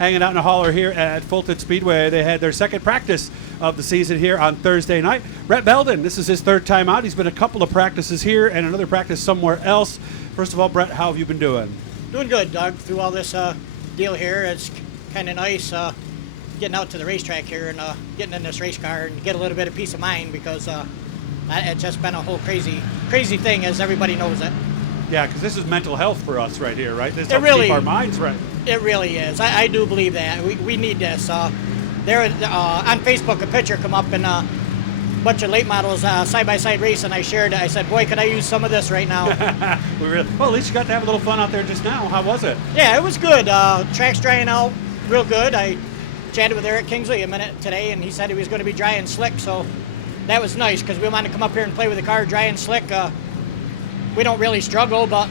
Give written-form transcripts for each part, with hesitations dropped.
hanging out in a hauler here at Fulton Speedway. They had their second practice of the season here on Thursday night. Bret Belden, this is his third time out. He's been a couple of practices here and another practice somewhere else. First of all, Bret, how have you been doing? Doing good, Doug. Through all this deal here, it's kind of nice getting out to the racetrack here and getting in this race car and get a little bit of peace of mind because it's just been a whole crazy thing, as everybody knows it. Yeah, because this is mental health for us right here, right? This It helps really- keep our minds right. It really is. I do believe that. We need this. There on Facebook, a picture come up and a bunch of late models side-by-side race, and I shared it. I said, boy, could I use some of this right now. Well, at least you got to have a little fun out there just now. How was it? Yeah, it was good. Track's drying out real good. I chatted with Eric Kingsley a minute today, and he said he was going to be dry and slick, so that was nice because we wanted to come up here and play with the car dry and slick. We don't really struggle, but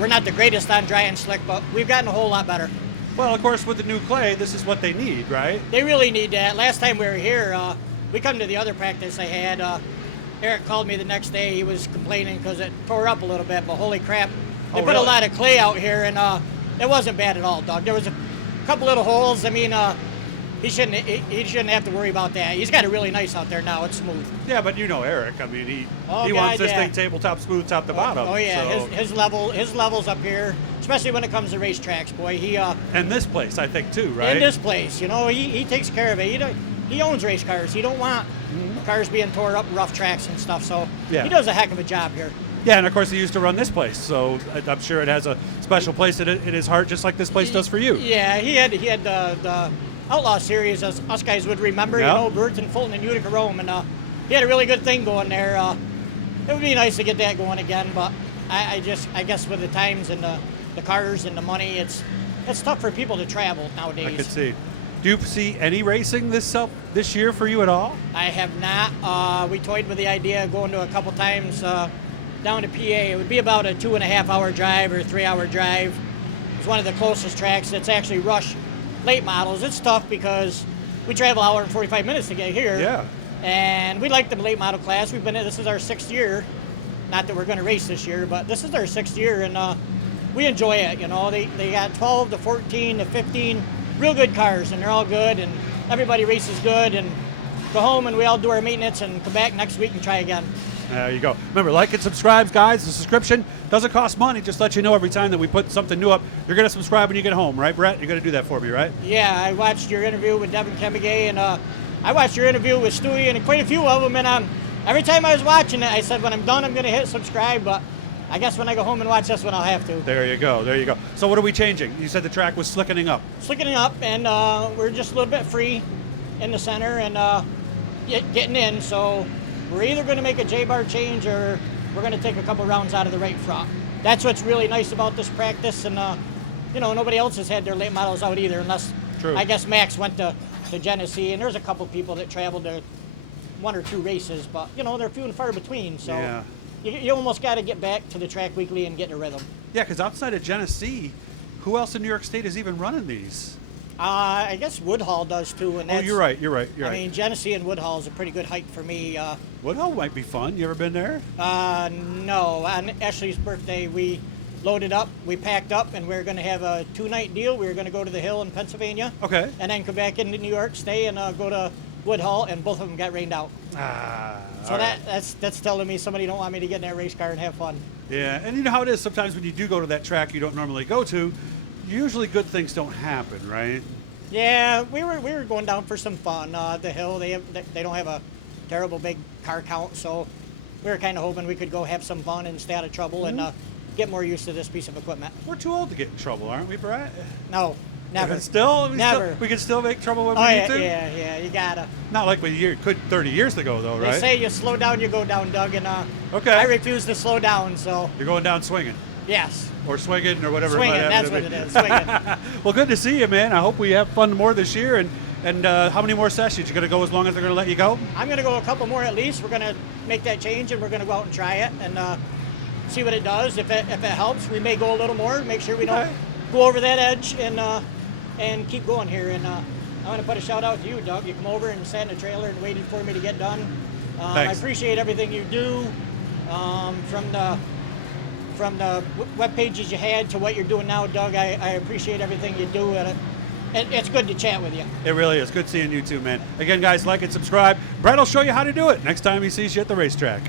we're not the greatest on dry and slick, but we've gotten a whole lot better. Well, of course, with the new clay, this is what they need, right? They really need that. Last time we were here, we come to the other practice I had. Eric called me the next day. He was complaining because it tore up a little bit, but holy crap. They put really? a lot of clay out here, and it wasn't bad at all, Doug. There was a couple little holes. I mean, he shouldn't have to worry about that. He's got it really nice out there now. It's smooth. Yeah, but you know Eric. I mean, he God, wants this yeah. thing tabletop smooth top to bottom. Oh yeah, so. his level's up here, especially when it comes to racetracks, boy. He And this place, I think, too, right? in this place, you know, he takes care of it. He owns race cars. He don't want cars being tore up, rough tracks and stuff. So Yeah. he does a heck of a job here. Yeah, and of course he used to run this place, so I'm sure it has a special place in his heart, just like this place does for you. Yeah, he had the Outlaw Series, as us guys would remember, Yeah. you know, Burton, Fulton, and Utica Rome, and he had a really good thing going there. It would be nice to get that going again, but I guess with the times and the cars and the money, it's tough for people to travel nowadays. I could see. Do you see any racing this year for you at all? I have not. We toyed with the idea of going to a couple times down to PA. It would be about a 2.5 hour drive or 3 hour drive. It's one of the closest tracks. It's actually rush late models. It's tough because we travel an hour and 45 minutes to get here. Yeah. And we like the late model class. This is our 6th year. Not that we're going to race this year, but this is our 6th year, and we enjoy it. You know, they got 12 to 14 to 15 real good cars, and they're all good, and everybody races good, and go home and we all do our maintenance and come back next week and try again. There you go. Remember, like and subscribe, guys. The subscription doesn't cost money. Just let you know every time that we put something new up. You're going to subscribe when you get home, right, Bret? You're going to do that for me, right? Yeah, I watched your interview with Devin Kemigay, and I watched your interview with Stewie and quite a few of them, and every time I was watching it, I said, when I'm done, I'm going to hit subscribe, but I guess when I go home and watch this one, I'll have to. There you go. There you go. So what are we changing? You said the track was slickening up. Slickening up, and we're just a little bit free in the center and getting in, so we're either going to make a J-bar change or we're going to take a couple rounds out of the right front. That's what's really nice about this practice, and you know, nobody else has had their late models out either, unless True. I guess Max went to Genesee, and there's a couple people that traveled to 1 or 2 races, but you know, they're few and far between, so Yeah. you almost got to get back to the track weekly and get in a rhythm. Yeah, because outside of Genesee, who else in New York State is even running these? I guess Woodhull does too, and Oh, that's, you're right. I mean, Genesee and Woodhull is a pretty good hike for me. Woodhull might be fun. You ever been there? No, on Ashley's birthday, we loaded up, we packed up, and we were going to have a 2-night deal. We were going to go to the Hill in Pennsylvania, Okay. and then come back into New York, stay, and go to Woodhull, and both of them got rained out. So all right. that's telling me somebody don't want me to get in that race car and have fun. Yeah, and you know how it is. Sometimes when you do go to that track you don't normally go to, usually good things don't happen, right? Yeah, we were going down for some fun. The Hill, they don't have a terrible big car count, so we were kind of hoping we could go have some fun and stay out of trouble and get more used to this piece of equipment. We're too old to get in trouble, aren't we, Bret? No, never. Still? Never. We can still make trouble when Oh we yeah, need to? yeah, you gotta. Not like we could 30 years ago, though, right? They say you slow down, you go down, Doug, and Okay. I refuse to slow down, so You're going down swinging. yes. Or swinging, or whatever. Swinging, it might that's happen what to it be. is, swinging. Well, good to see you, man. I hope we have fun more this year. And how many more sessions? You going to go as long as they're going to let you go? I'm gonna go a couple more at least. We're gonna make that change, and we're gonna go out and try it and see what it does. If it helps, we may go a little more. Make sure we don't Okay. go over that edge and keep going here. And I want to put a shout out to you, Doug. You come over and sat in the trailer and waited for me to get done. I Thanks. appreciate everything you do, from the web pages you had to what you're doing now, Doug. I appreciate everything you do. it's good to chat with you. It really is. Good seeing you too, man. Again, guys, like and subscribe. Bret will show you how to do it next time he sees you at the racetrack.